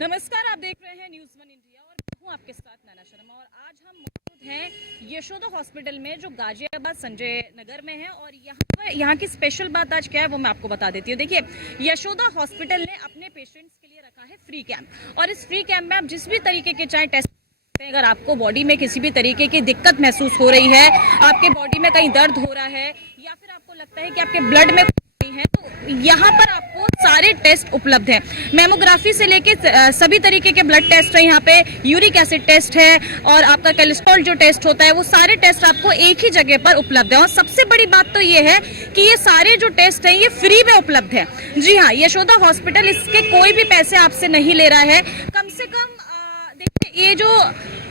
नमस्कार, आप देख रहे हैं न्यूज़ वन इंडिया और मैं हूं आपके साथ नैना शर्मा। और आज हम मौजूद हैं यशोदा हॉस्पिटल में जो गाजियाबाद संजय नगर में है। और यहाँ की स्पेशल बात आज क्या है वो मैं आपको बता देती हूँ। देखिए, यशोदा हॉस्पिटल ने अपने पेशेंट्स के लिए रखा है फ्री कैंप, और इस फ्री कैंप में आप जिस भी तरीके के चाहे टेस्ट, अगर आपको बॉडी में किसी भी तरीके की दिक्कत महसूस हो रही है, आपके बॉडी में कहीं दर्द हो रहा है या फिर आपको लगता है कि आपके ब्लड में है, तो यहाँ पर आपको सारे टेस्ट उपलब्ध हैं। मेमोग्राफी से लेके सभी तरीके के ब्लड टेस्ट है यहाँ पे, यूरिक एसिड टेस्ट है और आपका कोलेस्ट्रॉल जो टेस्ट होता है वो सारे टेस्ट आपको एक ही जगह पर उपलब्ध है। और सबसे बड़ी बात तो ये है कि ये सारे जो टेस्ट हैं ये फ्री में उपलब्ध है। जी हाँ, यशोदा हॉस्पिटल इसके कोई भी पैसे आपसे नहीं ले रहा है। कम से कम देखिए, ये जो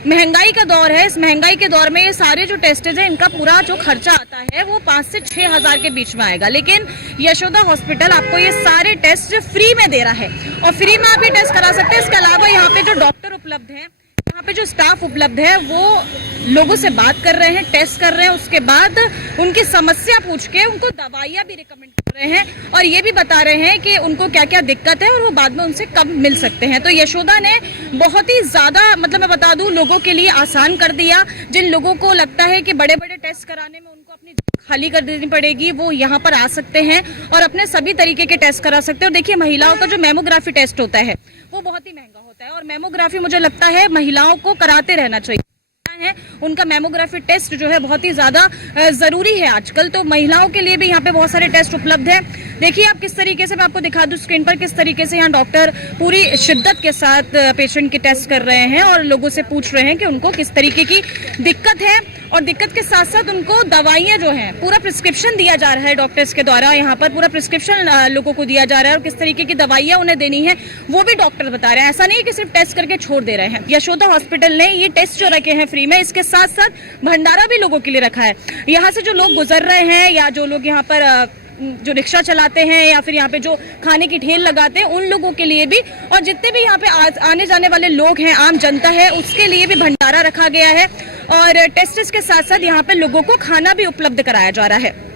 महंगाई का दौर है, इस महंगाई के दौर में ये सारे जो टेस्टेज हैं इनका पूरा जो खर्चा आता है वो 5 से 6 हज़ार के बीच में आएगा, लेकिन यशोदा हॉस्पिटल आपको ये सारे टेस्ट फ्री में दे रहा है और फ्री में आप ये टेस्ट करा सकते हैं। इसके अलावा यहाँ पे जो डॉक्टर उपलब्ध हैं, यहाँ पे जो स्टाफ उपलब्ध है वो लोगों से बात कर रहे हैं, टेस्ट कर रहे हैं, उसके बाद उनकी समस्या पूछ के उनको दवाइयाँ भी रिकमेंड कर रहे हैं और ये भी बता रहे हैं कि उनको क्या क्या दिक्कत है और वो बाद में उनसे कब मिल सकते हैं। तो यशोदा ने बहुत ही ज़्यादा, मतलब मैं बता दूं, लोगों के लिए आसान कर दिया। जिन लोगों को लगता है कि बड़े बड़े टेस्ट कराने में उनको अपनी खाली कर देनी पड़ेगी, वो यहाँ पर आ सकते हैं और अपने सभी तरीके के टेस्ट करा सकते हैं। और देखिए, महिलाओं का जो मेमोग्राफी टेस्ट होता है वो बहुत ही महंगा होता है और मेमोग्राफी मुझे लगता है महिलाओं को कराते रहना चाहिए है। उनका मेमोग्राफी टेस्ट जो है बहुत ही ज्यादा जरूरी है आजकल, तो महिलाओं के लिए भी यहाँ पे बहुत सारे टेस्ट उपलब्ध है। देखिए आप किस तरीके से, मैं आपको दिखा दूं स्क्रीन पर, किस तरीके से यहाँ डॉक्टर पूरी शिद्दत के साथ पेशेंट के टेस्ट कर रहे हैं और लोगों से पूछ रहे हैं कि उनको किस तरीके की दिक्कत है। और दिक्कत के साथ साथ उनको दवाइयाँ जो हैं, पूरा प्रिस्क्रिप्शन दिया जा रहा है डॉक्टर्स के द्वारा, यहाँ पर पूरा प्रिस्क्रिप्शन लोगों को दिया जा रहा है और किस तरीके की दवाइयाँ उन्हें देनी है वो भी डॉक्टर बता रहे हैं। ऐसा नहीं कि सिर्फ टेस्ट करके छोड़ दे रहे हैं। यशोदा हॉस्पिटल ने ये टेस्ट जो रखे हैं फ्री में, इसके साथ साथ भंडारा भी लोगों के लिए रखा है। यहाँ से जो लोग गुजर रहे हैं या जो लोग यहाँ पर जो रिक्शा चलाते हैं या फिर यहाँ पे जो खाने की ठेल लगाते हैं, उन लोगों के लिए भी, और जितने भी यहाँ पे आने जाने वाले लोग हैं, आम जनता है, उसके लिए भी भंडारा रखा गया है। और टेस्ट के साथ साथ यहाँ पे लोगों को खाना भी उपलब्ध कराया जा रहा है।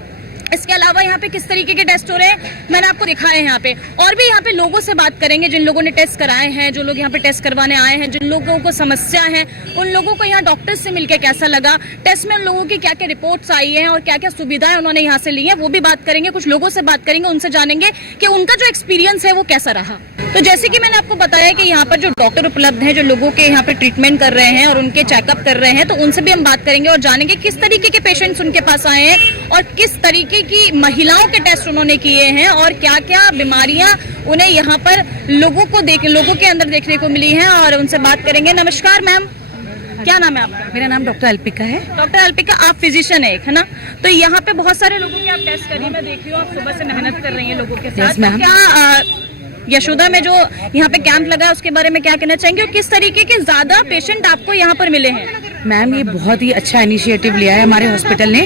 इसके अलावा यहाँ पे किस तरीके के टेस्ट हो रहे हैं मैंने आपको दिखाए हैं यहाँ पे, और भी यहाँ पे लोगों से बात करेंगे जिन लोगों ने टेस्ट कराए हैं, जो लोग यहाँ पे टेस्ट करवाने आए हैं, जिन लोगों को समस्या है, उन लोगों को यहाँ डॉक्टर से मिलकर कैसा लगा, टेस्ट में उन लोगों की क्या क्या रिपोर्ट्स आई हैं और क्या क्या सुविधाएं उन्होंने यहाँ से ली है, वो भी बात करेंगे। कुछ लोगों से बात करेंगे, उनसे जानेंगे कि उनका जो एक्सपीरियंस है वो कैसा रहा। तो जैसे कि मैंने आपको बताया कि यहाँ पर जो डॉक्टर उपलब्ध हैं, जो लोगों के यहाँ पे ट्रीटमेंट कर रहे हैं और उनके चेकअप कर रहे हैं, तो उनसे भी हम बात करेंगे और जानेंगे किस तरीके के पेशेंट्स उनके पास आए हैं और किस तरीके की महिलाओं के टेस्ट उन्होंने किए हैं और क्या क्या बीमारियां उन्हें यहाँ पर लोगों के अंदर देखने को मिली हैं, और उनसे बात करेंगे। नमस्कार मैम, क्या नाम है आपका? मेरा नाम डॉक्टर अल्पिका है। डॉक्टर अल्पिका, आप फिजिशियन है ना? तो यहाँ पे बहुत सारे लोगों के आप टेस्ट कर रही हैं, मैं देख रही हूँ आप सुबह से मेहनत कर रही हैं लोगों के साथ। yes, क्या यशोदा में जो यहाँ पे कैंप लगा है उसके बारे में क्या कहना चाहेंगे और किस तरीके के ज्यादा पेशेंट आपको यहाँ पर मिले हैं? मैम, ये बहुत ही अच्छा इनिशिएटिव लिया है हमारे हॉस्पिटल ने।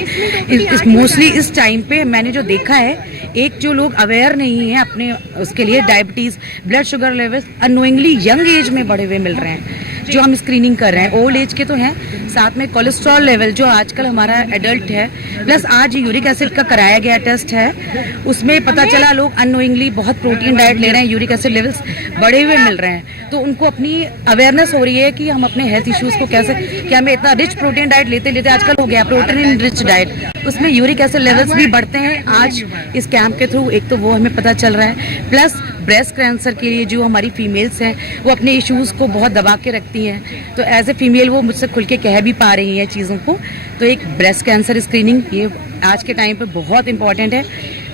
मोस्टली इस टाइम पे मैंने जो देखा है, एक जो लोग अवेयर नहीं है अपने उसके लिए, diabetes, blood sugar level annoyingly young age में बढ़े हुए मिल रहे हैं, जो हम स्क्रीनिंग कर रहे हैं। ओल्ड एज के तो हैं, साथ में कोलेस्ट्रॉल लेवल जो आजकल हमारा एडल्ट है, प्लस आज यूरिक एसिड का कराया गया टेस्ट है, उसमें पता चला लोग अनोइंगली बहुत प्रोटीन डाइट ले रहे हैं, यूरिक एसिड लेवल्स बढ़े हुए मिल रहे हैं। तो उनको अपनी अवेयरनेस हो रही है कि हम अपने हेल्थ इश्यूज को कैसे, कि हमें इतना रिच प्रोटीन डाइट लेते लेते आजकल हो गया प्रोटीन रिच डाइट, उसमें यूरिक एसिड लेवल्स भी बढ़ते हैं। आज इस कैंप के थ्रू एक तो वो हमें पता चल रहा है, प्लस ब्रेस्ट कैंसर के लिए जो हमारी फीमेल्स हैं वो अपने इश्यूज को बहुत दबा के रखती हैं, तो एज ए फीमेल वो मुझसे खुल के कह भी पा रही हैं चीज़ों को। तो एक ब्रेस्ट कैंसर स्क्रीनिंग ये आज के टाइम पे बहुत इंपॉर्टेंट है,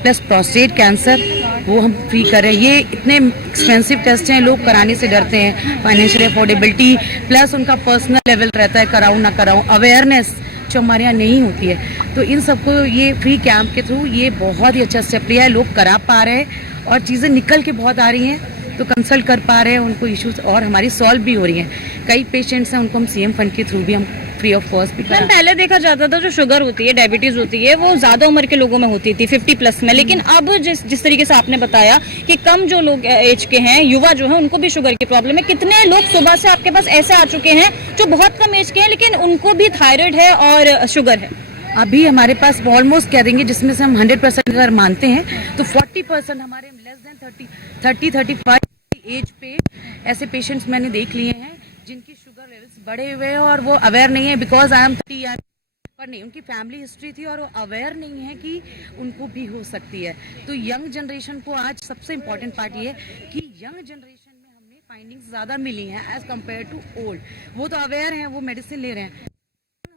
प्लस प्रोस्टेट कैंसर वो हम फ्री कर रहे हैं। ये इतने एक्सपेंसिव टेस्ट हैं, लोग कराने से डरते हैं, फाइनेंशियल अफोर्डेबिलिटी, प्लस उनका पर्सनल लेवल रहता है, कराऊं ना कराऊं, अवेयरनेस जो हमारे यहाँ नहीं होती है। तो इन सबको ये फ्री कैंप के थ्रू ये बहुत ही अच्छा स्टेप लिया है, लोग करा पा रहे हैं और चीज़ें निकल के बहुत आ रही हैं, तो कंसल्ट कर पा रहे हैं, उनको इश्यूज और हमारी सॉल्व भी हो रही हैं। कई पेशेंट्स हैं उनको हम सीएम फंड के थ्रू भी हम फ्री ऑफ कॉस्ट भी मैम, पहले देखा जाता था जो शुगर होती है, डायबिटीज होती है, वो ज्यादा उम्र के लोगों में होती थी 50 प्लस में, लेकिन अब जिस तरीके से आपने बताया कि कम जो लोग एज के हैं, युवा जो है, उनको भी शुगर की प्रॉब्लम है। कितने लोग सुबह से आपके पास ऐसे आ चुके हैं जो बहुत कम एज के हैं लेकिन उनको भी थायराइड है और शुगर है? अभी हमारे पास ऑलमोस्ट कह देंगे, जिसमें से हम 100% अगर मानते हैं तो 40% हमारे लेस देन 30, 35 एज पे ऐसे पेशेंट्स मैंने देख लिए हैं जिनकी शुगर लेवल्स बढ़े हुए हैं और वो अवेयर नहीं है, बिकॉज आई एम 30 ईयर पर नहीं, उनकी फैमिली हिस्ट्री थी और वो अवेयर नहीं है कि उनको भी हो सकती है। तो यंग जनरेशन को आज सबसे इम्पोर्टेंट पार्ट ये है कि यंग जनरेशन में हमें फाइंडिंग्स ज़्यादा मिली हैं एज कम्पेयर टू ओल्ड। वो तो अवेयर हैं, वो मेडिसिन ले रहे हैं,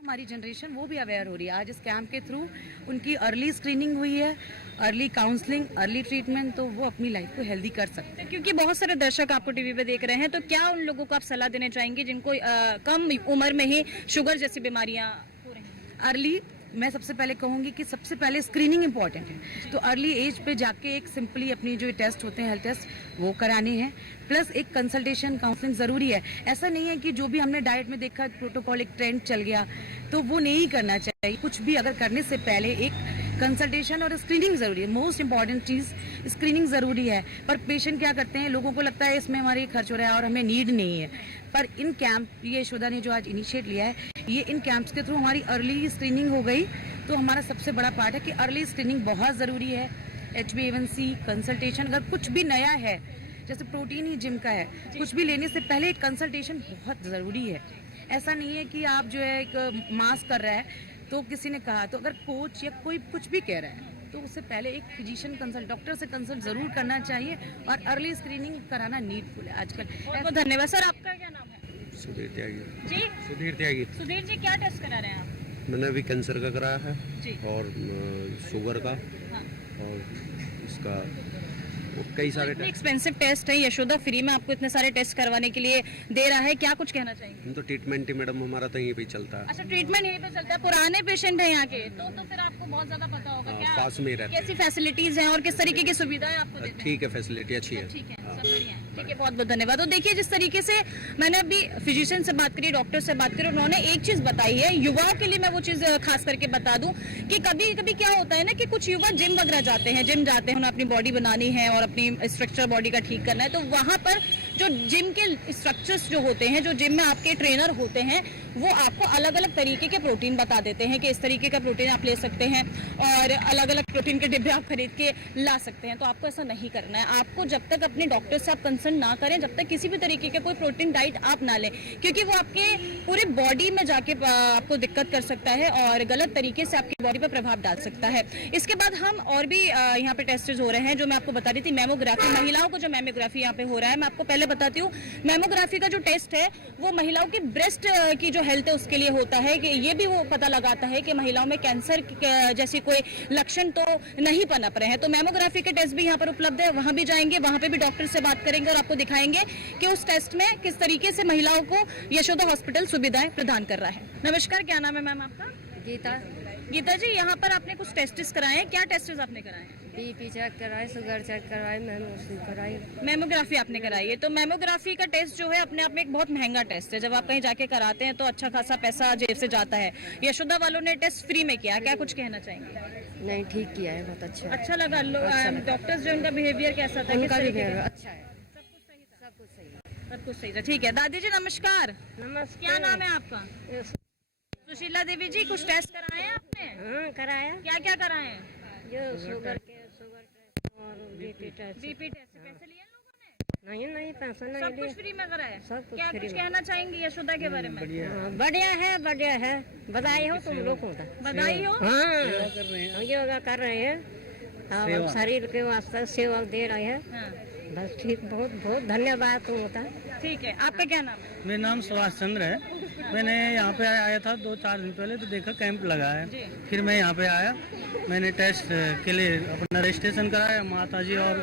हमारी जनरेशन वो भी अवेयर हो रही है। आज इस कैंप के थ्रू उनकी अर्ली स्क्रीनिंग हुई है, अर्ली काउंसलिंग, अर्ली ट्रीटमेंट, तो वो अपनी लाइफ को हेल्दी कर सकते हैं। क्योंकि बहुत सारे दर्शक आपको टीवी पे देख रहे हैं, तो क्या उन लोगों को आप सलाह देना चाहेंगे जिनको कम उम्र में ही शुगर जैसी बीमारियां हो रही हैं? अर्ली मैं सबसे पहले कहूँगी कि सबसे पहले स्क्रीनिंग इंपॉर्टेंट है, तो अर्ली एज पे जाके एक सिंपली अपनी जो टेस्ट होते हैं हेल्थ टेस्ट वो कराने हैं, प्लस एक कंसल्टेशन काउंसलिंग ज़रूरी है। ऐसा नहीं है कि जो भी हमने डाइट में देखा प्रोटोकॉल एक ट्रेंड चल गया तो वो नहीं करना चाहिए। कुछ भी अगर करने से पहले एक कंसल्टेशन और स्क्रीनिंग ज़रूरी है। मोस्ट इंपॉर्टेंट चीज़ स्क्रीनिंग ज़रूरी है। पर पेशेंट क्या करते हैं, लोगों को लगता है इसमें हमारे खर्च हो रहा है और हमें नीड नहीं है, पर इन कैंप ये यशोदा ने जो आज इनिशिएट लिया है, ये इन कैंप्स के थ्रू हमारी अर्ली स्क्रीनिंग हो गई। तो हमारा सबसे बड़ा पार्ट है कि अर्ली स्क्रीनिंग बहुत ज़रूरी है। HbA1c कंसल्टेशन, अगर कुछ भी नया है जैसे प्रोटीन ही जिम का है, कुछ भी लेने से पहले एक कंसल्टेशन बहुत ज़रूरी है। ऐसा नहीं है कि आप जो है एक मास कर रहा है तो किसी ने कहा, तो अगर कोच या कोई कुछ भी कह रहा है तो उससे पहले एक फिजिशियन कंसल्ट, डॉक्टर से कंसल्ट ज़रूर करना चाहिए और अर्ली स्क्रीनिंग कराना नीडफुल है आजकल। बहुत बहुत धन्यवाद। सर आपका क्या नाम है? सुधीर त्यागी। जी सुधीर त्यागी। सुधीर जी, क्या टेस्ट करा रहे हैं आप? मैंने अभी कैंसर का कराया है जी। और शुगर का हाँ। और इसका और कई सारे इतने टेस्ट। एक्सपेंसिव टेस्ट है, यशोदा फ्री में आपको इतने सारे टेस्ट करवाने के लिए दे रहा है, क्या कुछ कहना चाहेंगे? हम तो ट्रीटमेंट ही मैडम हमारा तो यहीं पे ही चलता है। अच्छा, ट्रीटमेंट यहीं पे चलता है, पुराने पेशेंट हैं यहाँ के, तो फिर आपको बहुत ज्यादा पता होगा हाँ, क्या पास में ही रहते हैं। कैसी फैसिलिटीज हैं और किस तरीके की सुविधाएं आपको देते हैं? ठीक है, फैसिलिटी अच्छी है। ठीक है, हाँ। सब बढ़िया है। ठीक है, बहुत बहुत धन्यवाद। तो देखिए, जिस तरीके से मैंने अभी फिजिशियन से बात करी, डॉक्टर से बात करी, उन्होंने एक चीज बताई है, युवाओं के लिए मैं वो चीज खास करके बता दूं कि कभी कभी क्या होता है ना कि कुछ युवा जिम वगैरह जाते हैं, उन्हें अपनी बॉडी बनानी है और अपनी स्ट्रक्चर बॉडी का ठीक करना है, तो वहां पर जो जिम के स्ट्रक्चर्स जो होते हैं, जो जिम में आपके ट्रेनर होते हैं, वो आपको अलग अलग तरीके के प्रोटीन बता देते हैं कि इस तरीके का प्रोटीन आप ले सकते हैं और अलग अलग प्रोटीन के डिब्बे आप खरीद के ला सकते हैं। तो आपको ऐसा नहीं करना है। आपको जब तक अपने डॉक्टर से आप कंसल्ट ना करें, जब तक किसी भी तरीके का कोई प्रोटीन डाइट आप ना लें, क्योंकि वो आपके पूरे बॉडी में जाके आपको दिक्कत कर सकता है और गलत तरीके से आपकी बॉडी पर प्रभाव डाल सकता है। इसके बाद हम और भी यहाँ पे टेस्ट हो रहे हैं, जो मैं आपको बता रही थी, मैमोग्राफी, महिलाओं को जो मैमोग्राफी यहाँ पे हो रहा है, मैं आपको पहले बताती हूँ। मैमोग्राफी का जो टेस्ट है वो महिलाओं की ब्रेस्ट की जो हेल्थ है उसके लिए होता है, कि ये भी वो पता लगाता है कि महिलाओं में कैंसर जैसी कोई लक्षण तो नहीं पनप रहे हैं। तो मैमोग्राफी के टेस्ट भी यहाँ पर उपलब्ध है, वहां भी जाएंगे, वहां पे भी डॉक्टर से बात करेंगे और आपको दिखाएंगे कि उस टेस्ट में किस तरीके से महिलाओं को यशोदा हॉस्पिटल सुविधाएं प्रदान कर रहा है। नमस्कार, क्या नाम है मैम आपका? गीता। गीता जी, यहाँ पर आपने कुछ टेस्ट कराए हैं, क्या टेस्ट आपने कराए हैं? बीपी चेक कराए, शुगर चेक कराए, मैमोग्राफी कराई। मैमोग्राफी आपने कराई है। तो मैमोग्राफी का टेस्ट जो है अपने आप में एक बहुत महंगा टेस्ट है। जब आप कहीं जाके कराते हैं तो अच्छा खासा पैसा जेब से जाता है। यशोदा वालों ने टेस्ट फ्री में किया, क्या कुछ कहना चाहेंगे? नहीं, ठीक किया है, बहुत अच्छा। अच्छा लगा। डॉक्टर्स जो उनका बिहेवियर कैसा था? उनका भी बिहेवियर अच्छा है, सब कुछ सही था? सब कुछ सही है। सब कुछ सही था। ठीक है। दादी जी नमस्कार, नमस्ते। क्या नाम है आपका? सुशीला देवी जी, कुछ टेस्ट कराए हैं आपने? हाँ, कराया। क्या क्या कराए हैं? जो शुगर टेस्ट और बीपी टेस्ट। BP test. पैसे लिए इन लोगों ने? नहीं, पैसा सब नहीं कुछ लिए। फ्री में कराया? सब कुछ क्या फ्री कुछ में। कहना चाहेंगे यशोदा के बारे में? हाँ, बढ़िया है, बढ़िया है। बधाई हो तुम लोगों का। बधाई हो। हाँ, हम योगा कर रहे हैं, हम शरीर के वास्ते सेवा दे रहे हैं। हाँ, बस ठीक, बहुत बहुत धन्यवाद तुमका। ठीक है। आपका क्या नाम है? मेरा नाम सुभाष चंद्र है। मैंने यहाँ पे आया था 2-4 दिन पहले, तो देखा कैंप लगा है, जी। फिर मैं यहाँ पे आया, मैंने टेस्ट के लिए अपना रजिस्ट्रेशन कराया, माता जी और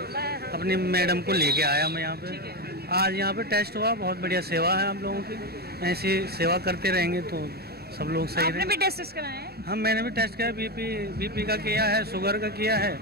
अपनी मैडम को लेके आया मैं यहाँ पे। आज यहाँ पे टेस्ट हुआ, बहुत बढ़िया सेवा है आप लोगों की, ऐसी सेवा करते रहेंगे तो सब लोग सही आपने रहें। भी टेस्ट कराए हैं? हम मैंने भी टेस्ट किया, बीपी का किया है, शुगर का किया है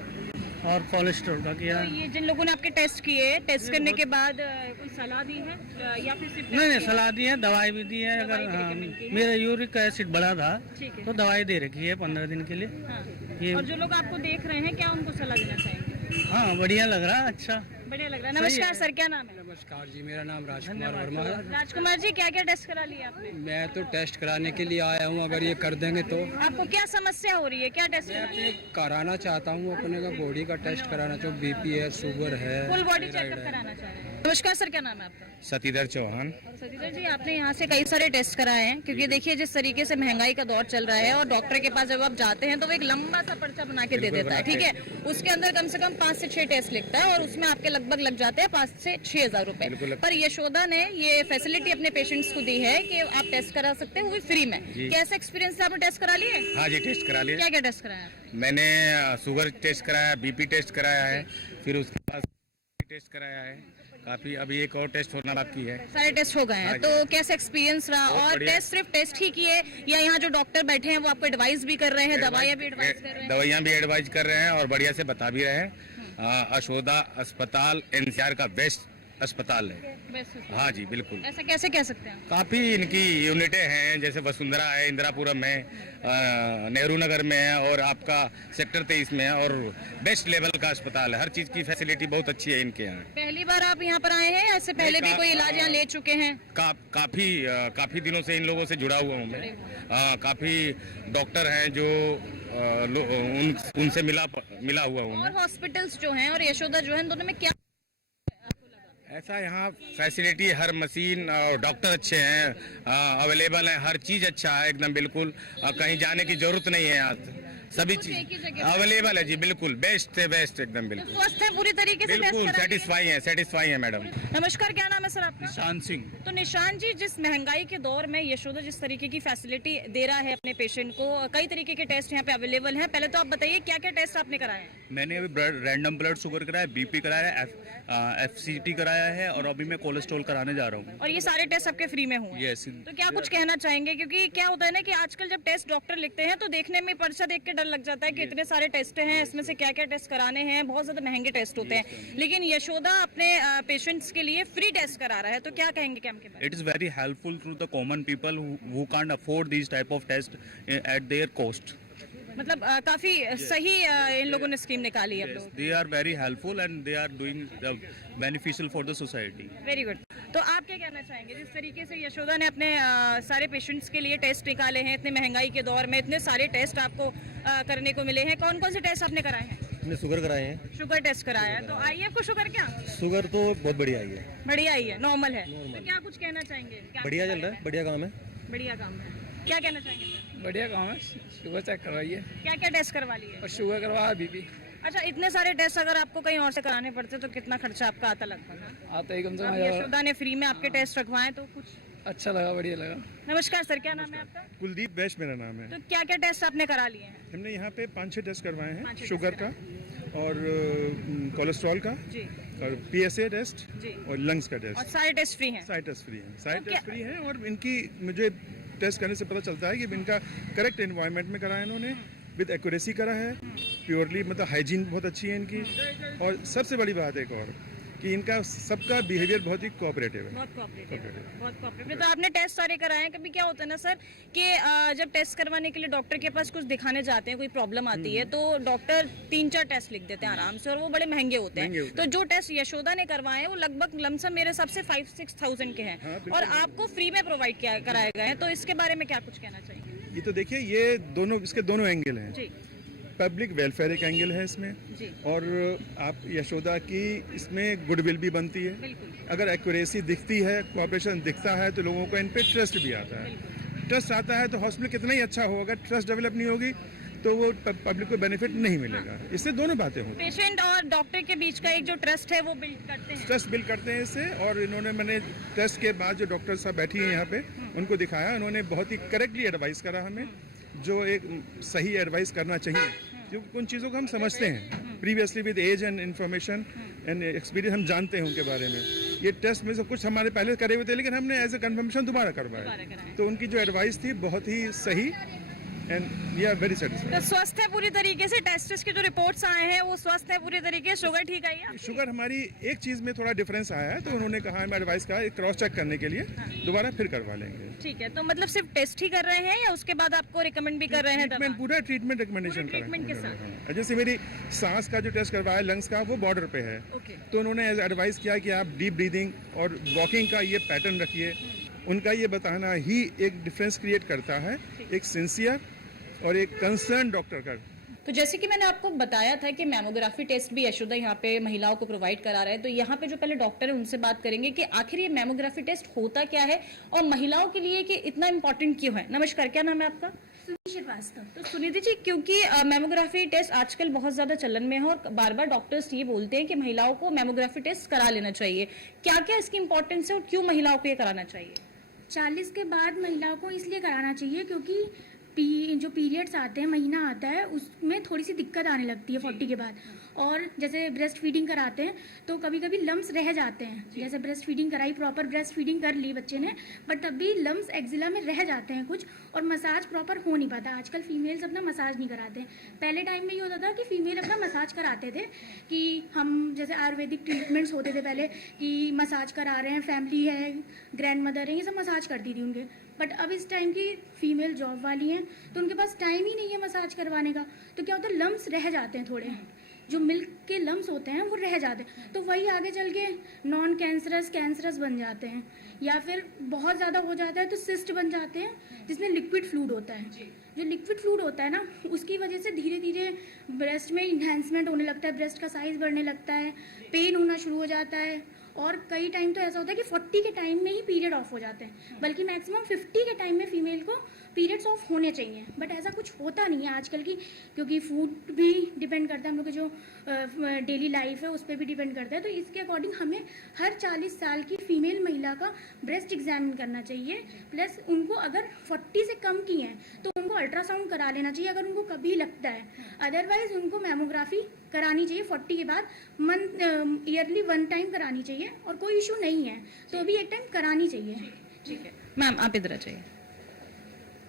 और कोलेस्ट्रॉल का किया तो है। ये जिन लोगों ने आपके टेस्ट किए, टेस्ट करने के बाद कोई सलाह दी है या फिर सिर्फ नहीं, टेस्ट सलाह दी है, दवाई भी दी है। दवाई अगर भी हाँ, recommend की है। मेरा यूरिक एसिड बढ़ा था ठीक है। तो दवाई दे रखी है 15 दिन के लिए। हाँ। ये और जो लोग आपको देख रहे हैं, क्या उनको सलाह देना चाहेंगे? हाँ, बढ़िया लग रहा है, अच्छा। बढ़िया लग रहा है। सही नमस्कार है। सर, क्या नाम है? नमस्कार जी, मेरा नाम राजकुमार वर्मा है। राजकुमार जी, क्या क्या टेस्ट करा लिया आपने? मैं तो टेस्ट कराने के लिए आया हूँ, अगर ये कर देंगे तो। आपको क्या समस्या हो रही है? क्या टेस्ट मैं करा लिया? अपने कराना चाहता हूँ, अपने का बॉडी का टेस्ट कराना चाहूँ, बीपी है, शुगर है, फुल बॉडी थायराइड चेकअप है। कराना चाह रहे हैं? नमस्कार सर, क्या नाम है आपका? सतीधर चौहान। और सतीधर जी, आपने यहाँ से कई सारे टेस्ट कराए हैं, क्योंकि देखिए जिस तरीके से महंगाई का दौर चल रहा है और डॉक्टर के पास जब आप जाते हैं तो वो एक लंबा सा पर्चा बना के दे देता है, ठीक है। उसके अंदर कम से कम 5 से 6 टेस्ट लिखता है और उसमें आपके लगभग लग जाते हैं 5 से 6 हजार रुपए। पर यशोदा ने ये फैसिलिटी अपने पेशेंट्स को दी है कि आप टेस्ट करा सकते हैं, वो भी फ्री में। कैसा एक्सपीरियंस है? आपने टेस्ट करा लिए? हाँ जी, टेस्ट करा लिया। क्या क्या टेस्ट कराया आपने? मैंने शुगर टेस्ट कराया, बीपी टेस्ट कराया है, फिर उसके बाद टेस्ट कराया है। काफी अभी एक और टेस्ट होना बाकी है। सारे टेस्ट हो गए हैं, हाँ तो कैसा एक्सपीरियंस रहा? बहुत और बढ़िया। टेस्ट सिर्फ टेस्ट ही किए या यहाँ जो डॉक्टर बैठे हैं वो आपको एडवाइस भी कर रहे हैं, दवाइयाँ भी एडवाइस कर रहे हैं? दवाइयाँ भी एडवाइस कर रहे हैं और बढ़िया से बता भी रहे हैं। यशोदा अस्पताल एनसीआर का बेस्ट अस्पताल है। बस हाँ जी, बिल्कुल। ऐसा कैसे कह सकते हैं? काफी इनकी यूनिटें हैं, जैसे वसुंधरा है, इंदिरापुरम है, नेहरू नगर में है और आपका सेक्टर 23 में है, और बेस्ट लेवल का अस्पताल है। हर चीज की फैसिलिटी बहुत अच्छी है इनके यहाँ। पहली बार आप यहाँ पर आए हैं या इससे पहले भी कोई इलाज यहाँ ले चुके हैं? काफी दिनों से इन लोगों से जुड़ा हुआ हूँ मैं। काफी डॉक्टर हैं जो उनसे मिला हुआ हूँ मैं। और हॉस्पिटल्स जो हैं और यशोदा जो है, इन दोनों में क्या ऐसा यहाँ फैसिलिटी, हर मशीन और डॉक्टर अच्छे हैं, अवेलेबल है, हर चीज अच्छा है एकदम, बिल्कुल। कहीं जाने की जरूरत नहीं है, यहाँ सभी एक ही चीज जगह अवेलेबल है जी, बिल्कुल बेस्ट से बेस्ट एकदम, बिल्कुल स्वस्थ है पूरी तरीके से? बिल्कुल टेस्ट सेटिस्फाई है मैडम। नमस्कार, क्या नाम है सर आपका? निशान सिंह। तो निशान जी, जिस महंगाई के दौर में यशोदा जिस तरीके की फैसिलिटी दे रहा है अपने पेशेंट को, कई तरीके के टेस्ट यहाँ पे अवेलेबल हैं। पहले तो आप बताइए क्या क्या टेस्ट आपने कराए हैं? मैंने अभी रैंडम ब्लड शुगर कराया, बीपी कराया है, FCT कराया है और अभी मैं कोलेस्ट्रॉल कराने जा रहा हूँ। और ये सारे टेस्ट आपके फ्री में हुए? यस। तो क्या कुछ कहना चाहेंगे? क्योंकि क्या होता है ना कि आजकल जब टेस्ट डॉक्टर लिखते हैं तो देखने में पर्चा देख के डर लग जाता है कि इतने सारे टेस्ट हैं, इसमें से क्या क्या टेस्ट कराने हैं, बहुत ज्यादा महंगे टेस्ट होते हैं। लेकिन यशोदा अपने पेशेंट्स के लिए फ्री टेस्ट करा रहा है, तो क्या कहेंगे कैंप के बारे में? It is very helpful to the common people who can't afford these type of tests at their cost. मतलब काफी सही इन लोगों ने स्कीम निकाली है आप लोगों। They are very helpful and they are doing the beneficial for the society. Very good. तो आप क्या कहना चाहेंगे? जिस तरीके से यशोदा ने अपने सारे पेशेंट्स के लिए टेस्ट निकाले हैं, इतने महंगाई के दौर में इतने सारे टेस्ट आपको करने को मिले हैं, कौन कौन से टेस्ट आपने कराए हैं? हमने शुगर कराए हैं। शुगर टेस्ट कराया है, तो आई है आपको शुगर? क्या शुगर तो बहुत बढ़िया आई है। बढ़िया आई है, नॉर्मल है। तो क्या कुछ कहना चाहेंगे? क्या बढ़िया चल रहा है, बढ़िया काम है। बढ़िया काम है। क्या कहना चाहेंगे सर? बढ़िया काम है। शुगर चेक करवाइए क्या क्या टेस्ट करवा लिए? और शुगर करवाया, बीपी अच्छा, इतने सारे टेस्ट अगर आपको कहीं और से कराने पड़ते तो कितना खर्चा आपका आता लगभग? आता ही कम से अब कम। यशोदा ने फ्री में आपके टेस्ट रखवाए तो कुछ अच्छा लगा, बढ़िया लगा। नमस्कार सर, क्या नाम है आपका? कुलदीप वैश मेरा नाम है। तो क्या क्या टेस्ट आपने करा लिए हैं? हमने यहाँ पे 5-6 टेस्ट करवाए 5-6 हैं, शुगर का और कोलेस्ट्रॉल का जी और PSA टेस्ट जी। और लंग्स का और टेस्ट। सारे टेस्ट फ्री हैं? सारे टेस्ट फ्री हैं, सारे तो टेस्ट फ्री हैं। और इनकी मुझे टेस्ट करने से पता चलता है कि इनका करेक्ट एनवायरनमेंट में करा है इन्होंने, विद एक्यूरेसी करा है, प्योरली, मतलब हाइजीन बहुत अच्छी है इनकी। और सबसे बड़ी बात एक और कि इनका सबका बिहेवियर बहुत ही कोऑपरेटिव है। बहुत कोऑपरेटिव। तो आपने टेस्ट सारे कराए हैं। कभी क्या होता है ना सर कि जब टेस्ट करवाने के लिए डॉक्टर के पास कुछ दिखाने जाते हैं, कोई प्रॉब्लम आती है तो डॉक्टर 3-4 टेस्ट लिख देते हैं आराम से, और वो बड़े महंगे होते हैं। तो जो टेस्ट यशोदा ने करवाए हैं वो लगभग लमसम मेरे हिसाब से 5-6 थाउजेंड के हैं, और आपको फ्री में प्रोवाइड कराए गए हैं। तो इसके बारे में क्या कुछ कहना चाहिए? ये तो देखिए, ये दोनों, इसके दोनों एंगल हैं। जी पब्लिक वेलफेयर एक एंगल है इसमें, जी और आप यशोदा की इसमें गुडविल भी बनती है। बिल्कुल। अगर एक्यूरेसी दिखती है, कोऑपरेशन दिखता है, तो लोगों को इन पे ट्रस्ट भी आता है। ट्रस्ट आता है तो हॉस्पिटल कितना ही अच्छा हो, अगर ट्रस्ट डेवलप नहीं होगी तो वो पब्लिक को बेनिफिट नहीं मिलेगा। इससे दोनों बातें होती हैं। पेशेंट और डॉक्टर के बीच का एक जो ट्रस्ट है वो बिल्ड करते हैं। ट्रस्ट बिल्ड करते हैं इससे। और इन्होंने, मैंने टेस्ट के बाद जो डॉक्टर साहब बैठी हैं यहाँ पे, उनको दिखाया, उन्होंने बहुत ही करेक्टली एडवाइस करा हमें, जो एक सही एडवाइस करना चाहिए, क्योंकि कुछ चीज़ों को हम समझते हैं previously with age and information and experience, हम जानते हैं उनके बारे में। ये टेस्ट में से कुछ हमारे पहले करे हुए थे, लेकिन हमने एज ए कन्फर्मेशन दोबारा करवाया। तो उनकी जो एडवाइस थी बहुत ही सही, and we are very satisfied. तो स्वस्थ है पूरी तरीके से? टेस्ट के जो रिपोर्ट्स आए हैं वो स्वस्थ है पूरी तरीके से? शुगर ठीक आई है? शुगर हमारी एक चीज़ में थोड़ा डिफरेंस आया है, तो उन्होंने कहा, हमें एडवाइस कहा क्रॉस चेक करने के लिए दोबारा फिर करवा लेंगे। ठीक है, तो मतलब सिर्फ टेस्ट ही कर रहे हैं या उसके बाद आपको रिकमेंड भी कर रहे हैं? ट्रीटमेंट, पूरा ट्रीटमेंट रिकमेंडेशन पूरे ट्रीटमेंट के साथ? जैसे मेरी सांस का जो टेस्ट करवाया, लंग्स का, वो बॉर्डर पे है, ओके। तो उन्होंने एडवाइस किया कि आप डीप ब्रीदिंग और वॉकिंग का ये पैटर्न रखिए। उनका ये बताना ही एक डिफरेंस क्रिएट करता है, एक सिंसियर और एक कंसर्न डॉक्टर का तो जैसे कि मैंने आपको बताया था कि मैमोग्राफी टेस्ट भी यशोदा यहाँ पे महिलाओं को प्रोवाइड करा रहा है, तो यहाँ पे जो पहले डॉक्टर है उनसे बात करेंगे कि आखिर ये मैमोग्राफी टेस्ट होता क्या है और महिलाओं के लिए कि इतना इम्पोर्टेंट क्यों है। नमस्कार, क्या नाम है आपका? श्रीवास्तव। तो सुनिधि जी, क्योंकि मैमोग्राफी टेस्ट आजकल बहुत ज्यादा चलन में है और बार बार डॉक्टर्स ये बोलते हैं कि महिलाओं को मैमोग्राफी टेस्ट करा लेना चाहिए, क्या क्या इसकी इंपॉर्टेंस है और क्यों महिलाओं को ये कराना चाहिए? 40 के बाद महिलाओं को इसलिए कराना चाहिए क्योंकि जो पीरियड्स आते हैं, महीना आता है, उसमें थोड़ी सी दिक्कत आने लगती है 40 के बाद। और जैसे ब्रेस्ट फीडिंग कराते हैं तो कभी कभी लम्स रह जाते हैं, जैसे ब्रेस्ट फीडिंग कराई, प्रॉपर ब्रेस्ट फीडिंग कर ली बच्चे ने, बट तब भी लम्स एक्जिला में रह जाते हैं कुछ, और मसाज प्रॉपर हो नहीं पाता। आजकल फीमेल्स अपना मसाज नहीं कराते हैं। पहले टाइम में ये होता था कि फीमेल अपना मसाज कराते थे, कि हम जैसे आयुर्वेदिक ट्रीटमेंट्स होते थे पहले कि मसाज करा रहे हैं, फैमिली है, ग्रैंड मदर है, ये सब मसाज करती थी उनके। बट अब इस टाइम की फीमेल जॉब वाली हैं तो उनके पास टाइम ही नहीं है मसाज करवाने का, तो क्या होता है, लम्स रह जाते हैं, थोड़े जो मिल्क के लम्स होते हैं वो रह जाते हैं, तो वही आगे चल के नॉन कैंसरस बन जाते हैं, या फिर बहुत ज़्यादा हो जाता है तो सिस्ट बन जाते हैं जिसमें लिक्विड फ्लूइड होता है। जो लिक्विड फ्लूइड होता है ना, उसकी वजह से धीरे धीरे ब्रेस्ट में इन्हेंसमेंट होने लगता है, ब्रेस्ट का साइज बढ़ने लगता है, पेन होना शुरू हो जाता है, और कई टाइम तो ऐसा होता है कि 40 के टाइम में ही पीरियड ऑफ हो जाते हैं, बल्कि मैक्सिमम 50 के टाइम में फीमेल को पीरियड्स ऑफ होने चाहिए। बट ऐसा कुछ होता नहीं है आजकल की, क्योंकि फूड भी डिपेंड करता है, हम लोग की जो डेली लाइफ है उस पर भी डिपेंड करता है। तो इसके अकॉर्डिंग हमें हर 40 साल की फीमेल महिला का ब्रेस्ट एग्जामिन करना चाहिए। प्लस उनको अगर 40 से कम की हैं तो उनको अल्ट्रासाउंड करा लेना चाहिए अगर उनको कभी लगता है, अदरवाइज उनको मैमोग्राफी करानी चाहिए 40 के बाद, ईयरली 1 टाइम करानी चाहिए, और कोई इशू नहीं है तो अभी एक टाइम करानी चाहिए। ठीक है मैम, आप इधर आ जाइए।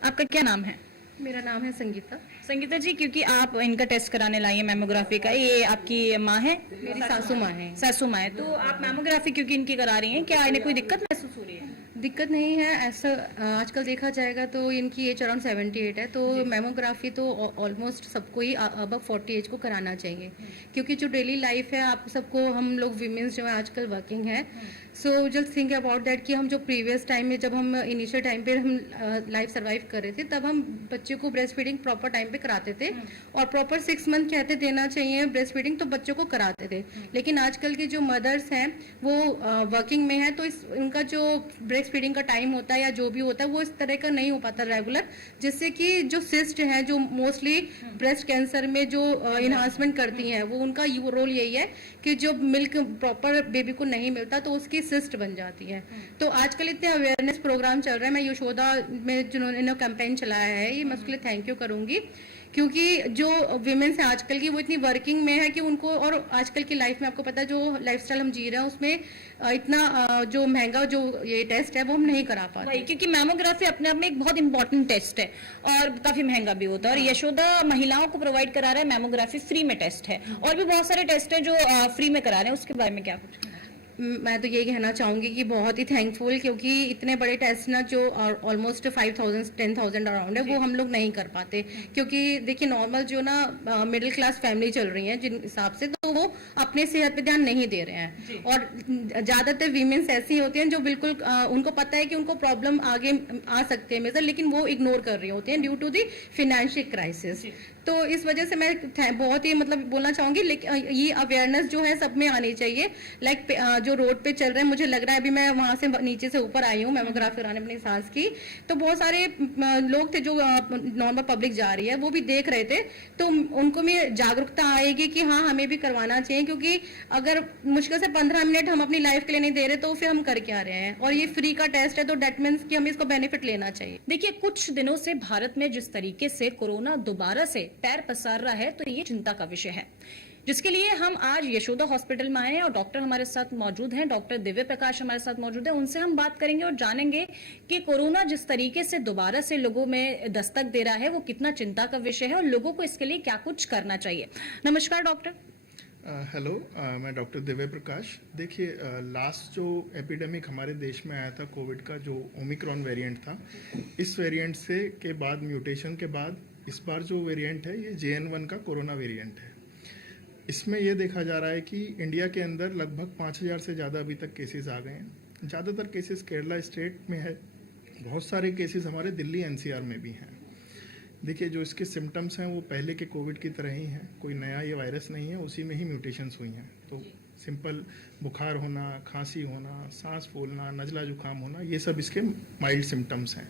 आपका क्या नाम है? मेरा नाम है संगीता। संगीता जी, क्योंकि आप इनका टेस्ट कराने लाई है मैमोग्राफी का, ये आपकी माँ है? मेरी सासू माँ है। सासू माँ है, तो आप मैमोग्राफी क्योंकि इनकी करा रही हैं, क्या इन्हें कोई दिक्कत महसूस हो रही है? दिक्कत नहीं है, ऐसा आजकल देखा जाएगा तो इनकी एज अराउंड 78 है, तो मैमोग्राफी तो ऑलमोस्ट सबको ही अबव 40 एज को कराना चाहिए, क्योंकि जो डेली लाइफ है, आप सबको, हम लोग वीमेंस जो है आजकल वर्किंग है, so just think about that कि हम जो प्रीवियस टाइम में, जब हम इनिशियल टाइम पे हम लाइफ सर्वाइव कर रहे थे, तब हम बच्चे को ब्रेस्ट फीडिंग प्रॉपर टाइम पे कराते थे, और प्रॉपर 6 मंथ कहते देना चाहिए ब्रेस्ट फीडिंग, तो बच्चों को कराते थे। लेकिन आजकल की जो मदर्स हैं वो वर्किंग में है, तो उनका जो ब्रेस्ट फीडिंग का टाइम होता है या जो भी होता है वो इस तरह का नहीं हो पाता रेगुलर, जिससे कि जो सिस्ट है, जो मोस्टली ब्रेस्ट कैंसर में जो इन्हांसमेंट करती हैं, वो उनका रोल यही है कि जो मिल्क प्रॉपर बेबी को नहीं मिलता तो उसकी सिस्ट बन जाती है। तो आजकल इतने अवेयरनेस प्रोग्राम चल रहे हैं, मैं यशोदा में जिन्होंने कैंपेन चलाया है, ये मैं उसके लिए थैंक यू करूंगी, क्योंकि जो वीमेंस है आजकल की वो इतनी वर्किंग में है कि उनको, और आजकल की लाइफ में आपको पता है जो लाइफस्टाइल हम जी रहे हैं उसमें इतना जो महंगा जो ये टेस्ट है वो हम नहीं करा पाते, क्योंकि मैमोग्राफी अपने आप में एक बहुत इंपॉर्टेंट टेस्ट है और काफी महंगा भी होता है। और यशोदा महिलाओं को प्रोवाइड करा रहा है मैमोग्राफी, फ्री में टेस्ट है, और भी बहुत सारे टेस्ट है जो फ्री में करा रहे हैं, उसके बारे में क्या कुछ? मैं तो ये कहना चाहूंगी कि बहुत ही थैंकफुल, क्योंकि इतने बड़े टेस्ट ना जो ऑलमोस्ट 5,000 10,000 अराउंड है वो हम लोग नहीं कर पाते, क्योंकि देखिए नॉर्मल जो ना मिडिल क्लास फैमिली चल रही है जिन हिसाब से, तो वो अपने सेहत पे ध्यान नहीं दे रहे हैं, और ज्यादातर वीमेंस ऐसी होती हैं जो बिल्कुल उनको पता है कि उनको प्रॉब्लम आगे आ सकते हैं, लेकिन वो इग्नोर कर रही होती हैं due to the financial crisis. तो इस वजह से मैं बहुत ही मतलब बोलना चाहूंगी, लेकिन ये अवेयरनेस जो है सब में आनी चाहिए। लाइक जो रोड पे चल रहे हैं, मुझे लग रहा है अभी मैं वहां से नीचे से ऊपर आई हूँ मैमोग्राफी कराने अपनी सास की, तो बहुत सारे लोग थे जो नॉर्मल पब्लिक जा रही है वो भी देख रहे थे, तो उनको भी जागरूकता आएगी कि हाँ हमें भी करवाना चाहिए, क्योंकि अगर मुश्किल से 15 मिनट हम अपनी लाइफ के लिए नहीं दे रहे तो फिर हम कर क्या रहे हैं, और ये फ्री का टेस्ट है, तो डेट मीन्स कि हमें इसको बेनिफिट लेना चाहिए। देखिए, कुछ दिनों से भारत में जिस तरीके से कोरोना दोबारा से पैर पसार रहा है, तो ये चिंता का विषय है, जिसके लिए हम आज यशोदा हॉस्पिटल में आए हैं और डॉक्टर हमारे साथ मौजूद हैं, डॉक्टर दिव्य प्रकाश हमारे साथ मौजूद है। उनसे हम बात करेंगे और जानेंगे कि कोरोना जिस तरीके से दोबारा से लोगों में दस्तक दे रहा है वो कितना चिंता का विषय है और लोगों को इसके लिए क्या कुछ करना चाहिए। नमस्कार डॉक्टर। हेलो, मैं डॉक्टर दिव्य प्रकाश। देखिए, लास्ट जो एपिडेमिक हमारे देश में आया था कोविड का, जो ओमिक्रॉन वेरिएंट था, इस वेरिएंट से के बाद म्यूटेशन के बाद इस बार जो वेरिएंट है ये JN1 का कोरोना वेरिएंट है। इसमें ये देखा जा रहा है कि इंडिया के अंदर लगभग 5,000 से ज़्यादा अभी तक केसेस आ गए हैं। ज़्यादातर केसेस केरला स्टेट में है, बहुत सारे केसेस हमारे दिल्ली NCR में भी हैं। देखिए, जो इसके सिम्टम्स हैं वो पहले के कोविड की तरह ही हैं, कोई नया ये वायरस नहीं है, उसी में ही म्यूटेशंस हुई हैं। तो सिंपल बुखार होना, खांसी होना, सांस फूलना, नज़ला जुकाम होना, ये सब इसके माइल्ड सिम्टम्स हैं।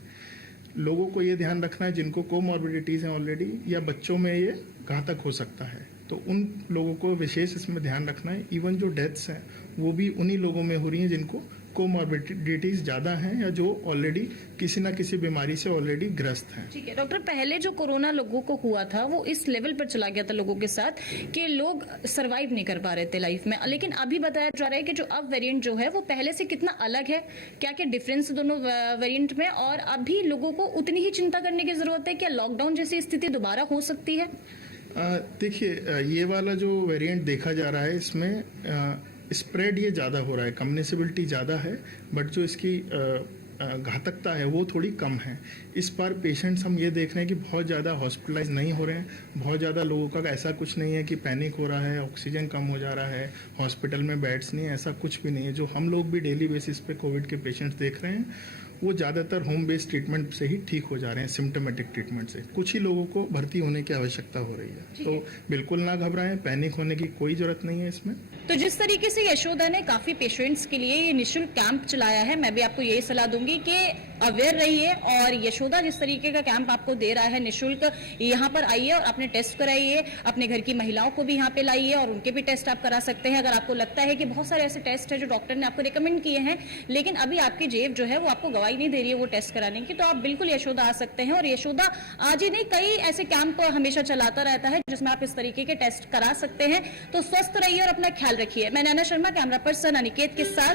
लोगों को ये ध्यान रखना है जिनको कोमॉर्बिडिटीज़ हैं ऑलरेडी, या बच्चों में ये घातक हो सकता है, तो उन लोगों को विशेष इसमें ध्यान रखना है। इवन जो डेथ्स हैं वो भी उन्हीं लोगों में हो रही हैं जिनको कोमॉर्बिडिटीज़ ज़्यादा हैं या जो ऑलरेडी किसी ना किसी बीमारी से ऑलरेडी ग्रस्त हैं। ठीक है डॉक्टर, पहले जो कोरोना लोगों को हुआ था वो इस लेवल पर चला गया था लोगों के साथ कि लोग सरवाइव नहीं कर पा रहे थे लाइफ में, लेकिन अभी बताया जा रहा है कि जो अब वेरिएंट जो है वो पहले से कितना अलग है, क्या क्या डिफरेंस दोनों वेरिएंट में, और अभी लोगों को उतनी ही चिंता करने की जरूरत है? क्या लॉकडाउन जैसी स्थिति दोबारा हो सकती है? देखिए, ये वाला जो वेरिएंट देखा जा रहा है इसमें स्प्रेड ये ज़्यादा हो रहा है, कम्युनिकेबिलिटी ज़्यादा है, बट जो इसकी घातकता है वो थोड़ी कम है। इस बार पेशेंट्स हम ये देख रहे हैं कि बहुत ज़्यादा हॉस्पिटलाइज नहीं हो रहे हैं, बहुत ज़्यादा लोगों का ऐसा कुछ नहीं है कि पैनिक हो रहा है, ऑक्सीजन कम हो जा रहा है, हॉस्पिटल में बेड्स नहीं है, ऐसा कुछ भी नहीं है। जो हम लोग भी डेली बेसिस पे कोविड के पेशेंट्स देख रहे हैं वो ज़्यादातर होम बेस्ड ट्रीटमेंट से ही ठीक हो जा रहे हैं, सिम्टोमेटिक ट्रीटमेंट से। कुछ ही लोगों को भर्ती होने की आवश्यकता हो रही है, तो बिल्कुल ना घबराएं, पैनिक होने की कोई ज़रूरत नहीं है इसमें। तो जिस तरीके से यशोदा ने काफी पेशेंट्स के लिए ये निःशुल्क कैंप चलाया है, मैं भी आपको यही सलाह दूंगी कि अवेयर रहिए, और यशोदा जिस तरीके का कैंप आपको दे रहा है निःशुल्क, यहाँ पर आइए और अपने टेस्ट कराइए, अपने घर की महिलाओं को भी यहाँ पे लाइए और उनके भी टेस्ट आप करा सकते हैं। अगर आपको लगता है कि बहुत सारे ऐसे टेस्ट है जो डॉक्टर ने आपको रिकमेंड किए हैं लेकिन अभी आपकी जेब जो है वो आपको गवाही नहीं दे रही है वो टेस्ट कराने की, तो आप बिल्कुल यशोदा आ सकते हैं। और यशोदा आज ही नहीं, कई ऐसे कैंप हमेशा चलाता रहता है जिसमें आप इस तरीके के टेस्ट करा सकते हैं। तो स्वस्थ रहिए और अपना ख्याल रखिए। मैं नैना शर्मा, कैमरा पर्सन अनिकेत के साथ,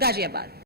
गाजियाबाद।